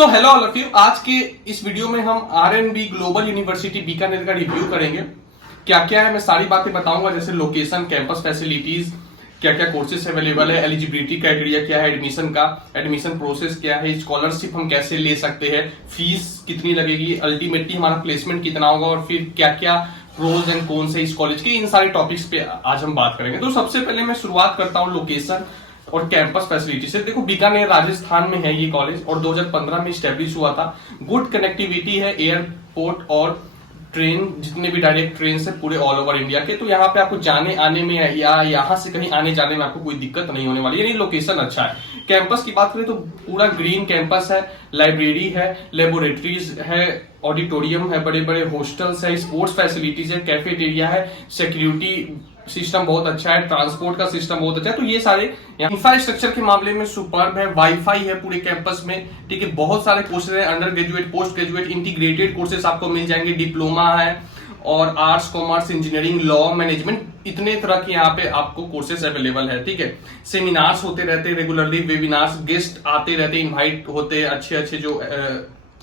So hello all of you. आज के इस वीडियो में हम आरएनबी ग्लोबल यूनिवर्सिटी बीकानेर का रिव्यू करेंगे। क्या क्या है मैं सारी बातें बताऊंगा, जैसे लोकेशन, कैंपस फैसिलिटीज, क्या क्या कोर्सेज अवेलेबल है, एलिजिबिलिटी क्राइटेरिया क्या है एडमिशन का, एडमिशन प्रोसेस क्या है, स्कॉलरशिप हम कैसे ले सकते हैं, फीस कितनी लगेगी, अल्टीमेटली हमारा प्लेसमेंट कितना होगा और फिर क्या क्या प्रोज एंड कॉन्स है इस कॉलेज के। इन सारे टॉपिक्स पे आज हम बात करेंगे। तो सबसे पहले मैं शुरुआत करता हूँ लोकेशन और कैंपस फैसिलिटी से। देखो, बीकानेर राजस्थान में है ये कॉलेज और 2015 में स्टैब्लिश हुआ था। गुड कनेक्टिविटी है, एयरपोर्ट और ट्रेन, जितने भी डायरेक्ट ट्रेन से पूरे ऑल ओवर इंडिया के, तो यहाँ पे आपको जाने आने में या यहाँ से कहीं आने जाने में आपको कोई दिक्कत नहीं होने वाली, यानी लोकेशन अच्छा है। कैंपस की बात करें तो पूरा ग्रीन कैंपस है, लाइब्रेरी है, लेबोरेटरीज है, ऑडिटोरियम है, बड़े बड़े हॉस्टल्स है, स्पोर्ट्स फैसिलिटीज है, कैफेटेरिया है, सिक्योरिटी सिस्टम बहुत अच्छा है, ट्रांसपोर्ट का सिस्टम बहुत अच्छा है। तो ये सारे इंफ्रास्ट्रक्चर के मामले में सुपर्ब है। वाईफाई है पूरे कैंपस में, ठीक है। बहुत सारे कोर्सेज है, under graduate, post graduate, integrated courses आपको मिल जाएंगे, डिप्लोमा है और arts, commerce, engineering, law, management, इतने तरह के यहाँ पे आपको कोर्सेज अवेलेबल है, ठीक है। सेमिनार्स होते रहते रेगुलरली, वेबिनार्स, गेस्ट आते रहते, इन्वाइट होते, अच्छे अच्छे जो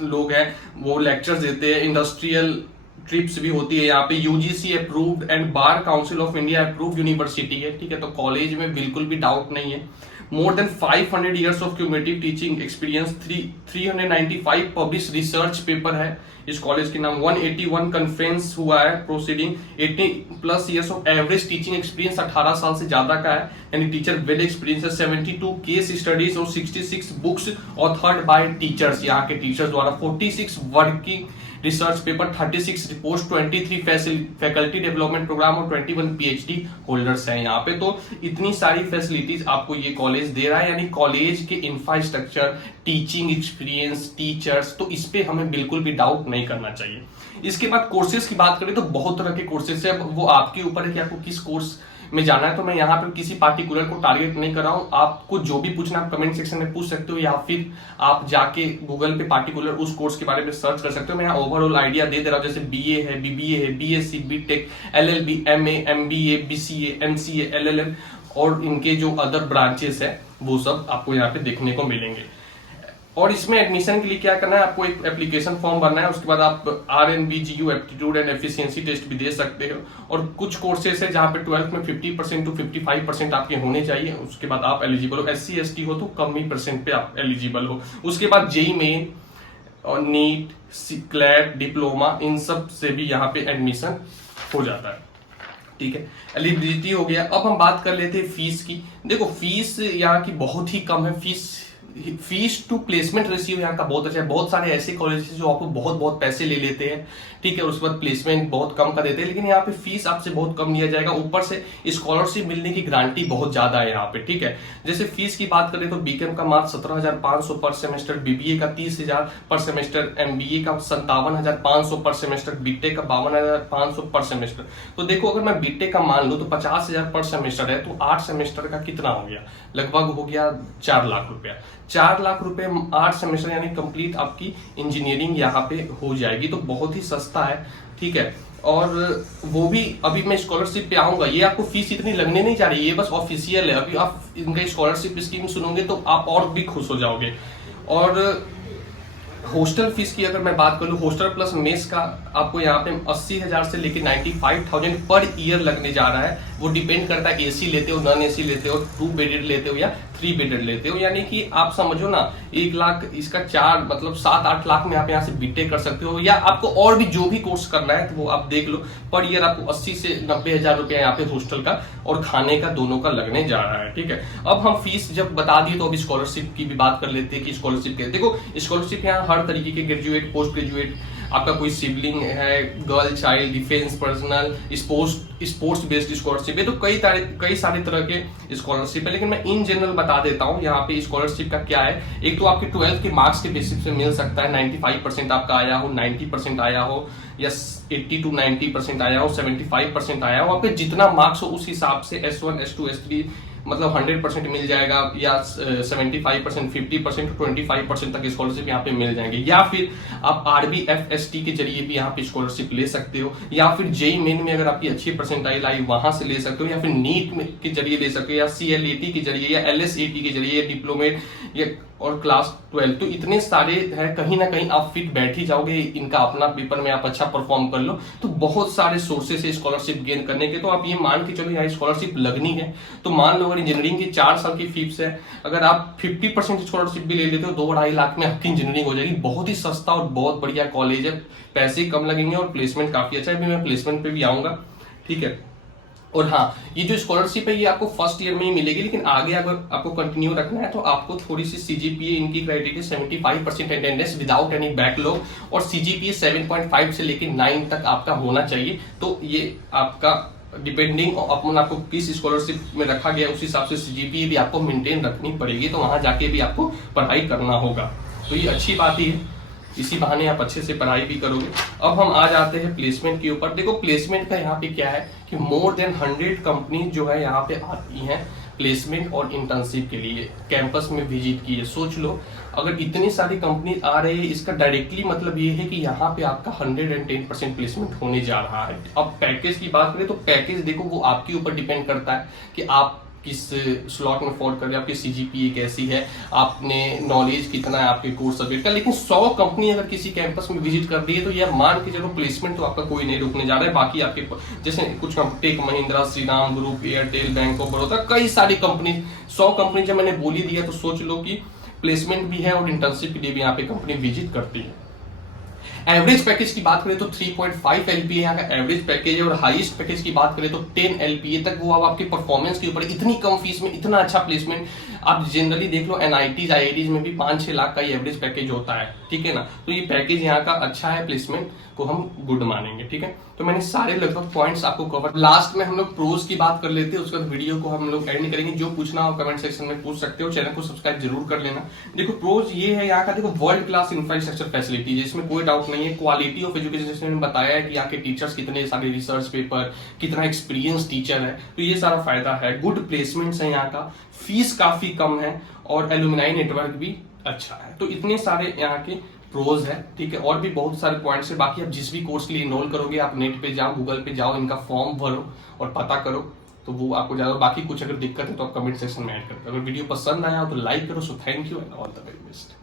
लोग हैं वो लेक्चर्स देते हैं। इंडस्ट्रियल ट्रिप्स भी होती है यहाँ पे। UGC approved and bar council of India approved university है, ठीक है। तो कॉलेज में बिल्कुल भी डाउट नहीं है। More than 500 years of cumulative teaching experience, 395 publish research paper है इस कॉलेज के नाम। 181 कॉन्फ्रेंस हुआ है proceeding, 80+ years of average teaching experience, 18 साल से ज्यादा का है, यानी टीचर वेल एक्सपीरियंस है। 72 केस स्टडीज और 66 बुक्स ऑथर्ड बाय टीचर्स, यहाँ के टीचर्स द्वारा। 46 working research paper, 36 report, 23 faculty development program और 21 पीएचडी होल्डर्स हैं यहाँ पे। तो इतनी सारी फैसिलिटीज आपको ये कॉलेज दे रहा है, यानी कॉलेज के इंफ्रास्ट्रक्चर, टीचिंग एक्सपीरियंस, टीचर्स, तो इस पे हमें बिल्कुल भी डाउट नहीं करना चाहिए। इसके बाद कोर्सेज की बात करें तो बहुत तरह के कोर्सेज है। वो आपके ऊपर है कि आपको किस कोर्स में जाना है। तो मैं यहाँ पे किसी पार्टिकुलर को टारगेट नहीं कर रहा हूँ। आपको जो भी पूछना आप कमेंट सेक्शन में पूछ सकते हो, या फिर आप जाके गूगल पे पार्टिकुलर उस कोर्स के बारे में सर्च कर सकते हो। मैं यहाँ ओवरऑल आइडिया दे रहा हूँ, जैसे बीए है, बीबीए है, BSc, BTech, LLB, MA, MBA, BCA, MCA, LLM और इनके जो अदर ब्रांचेस है वो सब आपको यहाँ पे देखने को मिलेंगे। और इसमें एडमिशन के लिए क्या करना है, आपको एक एप्लीकेशन फॉर्म भरना है। उसके बाद आप आरएनबीजीयू एप्टीट्यूड एंड एफिशिएंसी टेस्ट भी दे सकते हो। और कुछ कोर्सेस है जहां पे 12th में 50% to 55% आपके होने चाहिए, उसके बाद आप एलिजिबल हो। SC ST हो तो कम ही परसेंट पे आप एलिजिबल हो। उसके बाद जेई मेन और नीट, क्लैट, डिप्लोमा, इन सब से भी यहाँ पे एडमिशन हो जाता है, ठीक है। एलिजिबिलिटी हो गया। अब हम बात कर लेते हैं फीस की। देखो, फीस यहाँ की बहुत ही कम है। फीस टू प्लेसमेंट रेशियो यहाँ का बहुत अच्छा है। बहुत सारे ऐसे कॉलेजेस जो आपको बहुत पैसे ले लेते हैं, ठीक है, उसके बाद प्लेसमेंट बहुत कम का देते हैं, लेकिन यहाँ पे फीस आपसे बहुत कम लिया जाएगा। ऊपर से स्कॉलरशिप मिलने की गारंटी बहुत ज्यादा है यहाँ पे, ठीक है। जैसे फीस की बात करें तो बीकॉम का मार्क्स 17,500 पर सेमेस्टर, बीबीए का 30,000 पर सेमेस्टर, एमबीए का 57,500 पर सेमेस्टर, बीटेक का 52,500 पर सेमेस्टर। तो देखो, अगर मैं बीटेक का मान लूं तो 50,000 पर सेमेस्टर है, तो 8 सेमेस्टर का कितना हो गया, लगभग हो गया 4 लाख रुपया। 4 लाख रुपए 8 सेमेस्टर, यानी कंप्लीट आपकी इंजीनियरिंग यहाँ पे हो जाएगी। तो बहुत ही सस्ता है, ठीक है। और वो भी अभी मैं स्कॉलरशिप पे आऊंगा, ये आपको फीस इतनी लगने नहीं जा रही, ये बस ऑफिशियल है। अभी आप इनका स्कॉलरशिप स्कीम सुनोगे तो आप और भी खुश हो जाओगे। और हॉस्टल फीस की अगर मैं बात करूं, हॉस्टल प्लस मेस का आपको यहाँ पे 80,000 से लेके 95,000 पर ईयर लगने जा रहा है। वो डिपेंड करता है एसी लेते हो, नॉन एसी लेते हो, 2 बेडेड लेते हो या 3 बेडेड लेते हो। यानी कि आप समझो ना, 1 लाख इसका 4 मतलब 7-8 लाख में आप यहाँ से बीटेक कर सकते हो, या आपको और भी जो भी कोर्स करना है तो वो आप देख लो। पर ईयर आपको 80 से 90,000 रुपया यहाँ पे हॉस्टल का और खाने का दोनों का लगने जा रहा है, ठीक है। अब हम फीस जब बता दी तो अभी स्कॉलरशिप की भी बात कर लेते हैं कि स्कॉलरशिप क्या है। देखो, स्कॉलरशिप यहाँ हर तरीके के, ग्रेजुएट, पोस्ट ग्रेजुएट, आपका कोई सिबलिंग है, girl child, defence personnel, sports based scholarship है, तो कई सारे तरह के स्कॉलरशिप है। लेकिन मैं इन जनरल बता देता हूँ यहाँ पे स्कॉलरशिप का क्या है। एक तो आपके 12th के मार्क्स के बेसिस पे मिल सकता है, 95% आपका आया हो, 90% आया हो, या 80 to 90% आया हो, 75% आया हो, आपके जितना मार्क्स हो उस हिसाब से S1, S2, S3 मतलब 100% मिल जाएगा, या 75%, 50%, 25% तक स्कॉलरशिप यहाँ पे मिल जाएंगे। या फिर आप RBFST के जरिए भी यहाँ पे स्कॉलरशिप ले सकते हो, या फिर जेई मेन में अगर आपकी अच्छी परसेंटाइल आई वहां से ले सकते हो, या फिर नीट के जरिए ले सकते हो, या CLAT के जरिए, या LSAT के जरिए, या डिप्लोमेट, या और क्लास 12, तो इतने सारे हैं, कहीं ना कहीं आप फिट बैठ ही जाओगे, इनका अपना पेपर में आप अच्छा परफॉर्म कर लो तो बहुत सारे सोर्सेस है स्कॉलरशिप गेन करने के। तो आप ये मान के चलो यहाँ स्कॉलरशिप लगनी है तो मान लो अगर इंजीनियरिंग की 4 साल की फीस है, अगर आप 50% स्कॉलरशिप भी ले लेते हो 2-2.5 लाख में आपकी इंजीनियरिंग हो जाएगी। बहुत ही सस्ता और बहुत बढ़िया कॉलेज है, पैसे कम लगेंगे और प्लेसमेंट काफी अच्छा है। अभी मैं प्लेसमेंट पे भी आऊंगा, ठीक है। और हाँ, ये जो स्कॉलरशिप है ये आपको फर्स्ट ईयर में ही मिलेगी, लेकिन आगे अगर आपको कंटिन्यू रखना है तो आपको थोड़ी सी सीजीपीए, इनकी criteria 75% attendance without any backlog और सीजीपीए 7.5 से लेकर 9 तक आपका होना चाहिए। तो ये आपका डिपेंडिंग अपन आपको किस स्कॉलरशिप में रखा गया उस हिसाब से सीजीपीए भी आपको मेंटेन रखनी पड़ेगी, तो वहां जाके भी आपको पढ़ाई करना होगा। तो ये अच्छी बात ही है, इसी बहाने आप अच्छे से पढ़ाई भी करोगे। अब हम आ जाते हैं प्लेसमेंट के ऊपर। देखो प्लेसमेंट का यहाँ पे क्या है कि मोर देन 100 कंपनी जो है यहाँ पे आती हैं प्लेसमेंट और इंटर्नशिप के लिए, कैंपस में विजिट किए। सोच लो अगर इतनी सारी कंपनी आ रही है, इसका डायरेक्टली मतलब ये है कि यहाँ पे आपका 110% प्लेसमेंट होने जा रहा है। अब पैकेज की बात करें तो पैकेज देखो वो आपके ऊपर डिपेंड करता है कि आप किस स्लॉट में फॉल कर रहे हैं, आपकी सीजीपीए कैसी है, आपने नॉलेज कितना है आपके कोर्स सब्जेक्ट का। लेकिन 100 कंपनी अगर किसी कैंपस में विजिट कर रही है तो यह मान के चलो प्लेसमेंट तो आपका कोई नहीं रुकने जा रहा है। बाकी आपके जैसे कुछ Tech Mahindra, Shriram group, Airtel, bank of Baroda, कई सारी कंपनी, 100 कंपनी जब मैंने बोली दिया तो सोच लो कि प्लेसमेंट भी है और इंटर्नशिप के लिए भी यहाँ पे कंपनी विजिट करती है। एवरेज पैकेज की बात करें तो 3.5 एलपीए यहाँ का एवरेज पैकेज है, और हाईएस्ट पैकेज की बात करें तो 10 एलपीए तक। वो अब आपके परफॉर्मेंस के ऊपर, इतनी कम फीस में इतना अच्छा प्लेसमेंट आप जनरली देख लो एनआईटीज आईआईटीज में भी 5-6 लाख का ही एवरेज पैकेज होता है, ठीक है ना। तो ये पैकेज यहाँ का अच्छा है, प्लेसमेंट को हम गुड मानेंगे, ठीक है। तो मैंने सारे लगभग पॉइंट्स आपको कवर। लास्ट में हम लोग प्रोज की बात कर लेते हैं, उसके बाद वीडियो को हम लोग एंड करेंगे। जो पूछना हो कमेंट सेक्शन में पूछ सकते हो, चैनल को सब्सक्राइब जरूर कर लेना। देखो प्रोज ये है यहाँ का, देखो वर्ल्ड क्लास इंफ्रास्ट्रक्चर फैसिलिटी, इसमें कोई डाउट नहीं है। क्वालिटी ऑफ एजुकेशन जैसे मैंने बताया है कि यहाँ के टीचर्स कितने सारे रिसर्च पेपर, कितना एक्सपीरियंस टीचर है, तो ये सारा फायदा है। गुड प्लेसमेंट्स है यहाँ का, फीस काफी कम है और एलुमनाई नेटवर्क भी अच्छा है। तो इतने सारे यहाँ के प्रोज है, ठीक है। और भी बहुत सारे पॉइंट्स है। बाकी आप जिस भी कोर्स के लिए इनरोल करोगे आप नेट पे जाओ, गूगल पे जाओ, इनका फॉर्म भरो और पता करो तो वो आपको ज्यादा। बाकी कुछ अगर दिक्कत है तो आप कमेंट सेक्शन में ऐड करते हो। अगर वीडियो पसंद आया हो तो लाइक करो। So thank you and all the very best.